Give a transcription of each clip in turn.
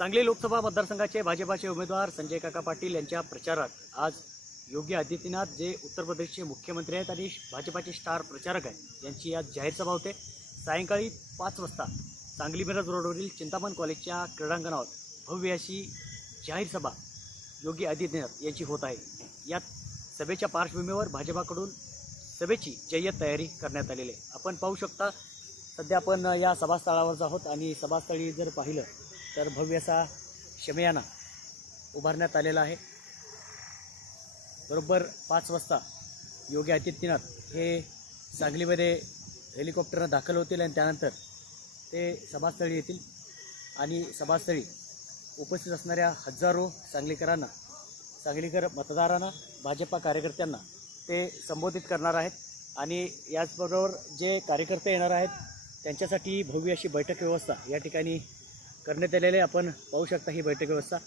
सांगली लोकसभा मतदारसंघाचे भाजपाचे उमेदवार संजय काका पाटील यांच्या प्रचारात आज योगी आदित्यनाथ जे उत्तर प्रदेशचे मुख्यमंत्री आहेत आणि भाजपाचे स्टार प्रचारक आहेत यांची आज जाहीर सभा होते। सायंकाळी 5 वाजता सांगली मिरज रोडवरील चिंतामण कॉलेजच्या क्रीडांगणावर भव्य अशी जाहीर सभा योगी आदित्यनाथ यांची होत आहे। यात सभेच्या पार्श्वभूमीवर भाजपाकडून सभेची जय्यत तयारी करण्यात आलेली आहे। आपण पाहू शकता सध्या आपण या सभास्थळावर आहोत आणि सभास्थळी जर पाहिलं तर भव्य असा शमियाना उभारण्यात आलेला आहे। बरोबर 5 वाजता योगी आदित्यनाथ हे सांगलीमध्ये हेलिकॉप्टरनं दाखल होतील आणि त्यानंतर ते सभास्थळी येतील आणि सभास्थळी उपस्थित असणाऱ्या हजारो सांगलीकर मतदारांना भाजपा कार्यकर्त्यांना ते संबोधित करणार आहेत आणि याचबरोबर जे कार्यकर्ते येणार आहेत त्यांच्यासाठी भव्य अशी बैठक व्यवस्था या ठिकाणी करण्यात आलेली आहे। आपण पाहू शकता ही बैठक व्यवस्था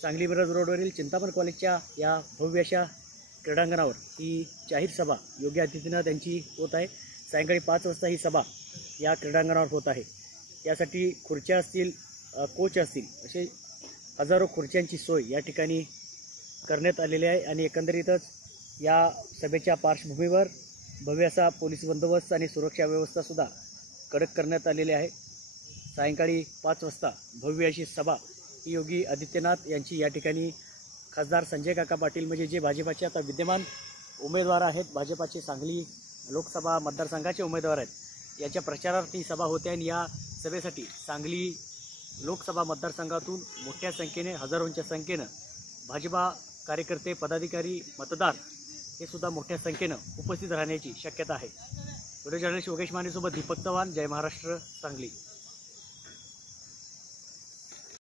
सांगली मिरज रोडवरील चिंतामण कॉलेजच्या या भव्य अशा क्रीडांगणावर ही जाहीर सभा योगी आदित्यनाथ यांची होत आहे। सायंकाळी 5 वाजता ही सभा या क्रीडांगणावर होत आहे। यासाठी खुर्च्या असतील, कोच असतील, असे हजारो खुर्च्यांची सोय या ठिकाणी करण्यात आलेली आहे आणि एकंदरीतच या सभेच्या पार्श्वभूमीवर भव्य असा पोलीस बंदोबस्त आणि सुरक्षा व्यवस्थासुद्धा कडक करण्यात आलेली आहे। सायंकाळी 5 वाजता भव्य अशी सभा ही योगी आदित्यनाथ यांची या ठिकाणी खासदार संजय काका पाटील म्हणजे जे भाजपाचे आता विद्यमान उमेदवार आहेत, भाजपाचे सांगली लोकसभा मतदारसंघाचे उमेदवार आहेत, याच्या प्रचारार्थ ही सभा होते आणि या सभेसाठी सांगली लोकसभा मतदारसंघातून मोठ्या संख्येने हजारोंच्या संख्येनं भाजपा कार्यकर्ते, पदाधिकारी, मतदार हे सुद्धा मोठ्या संख्येनं उपस्थित राहण्याची शक्यता आहे। व्हिडिओ जर्नलिस्ट योगेश मानेसोबत दीपक चव्हाण, जय महाराष्ट्र, सांगली।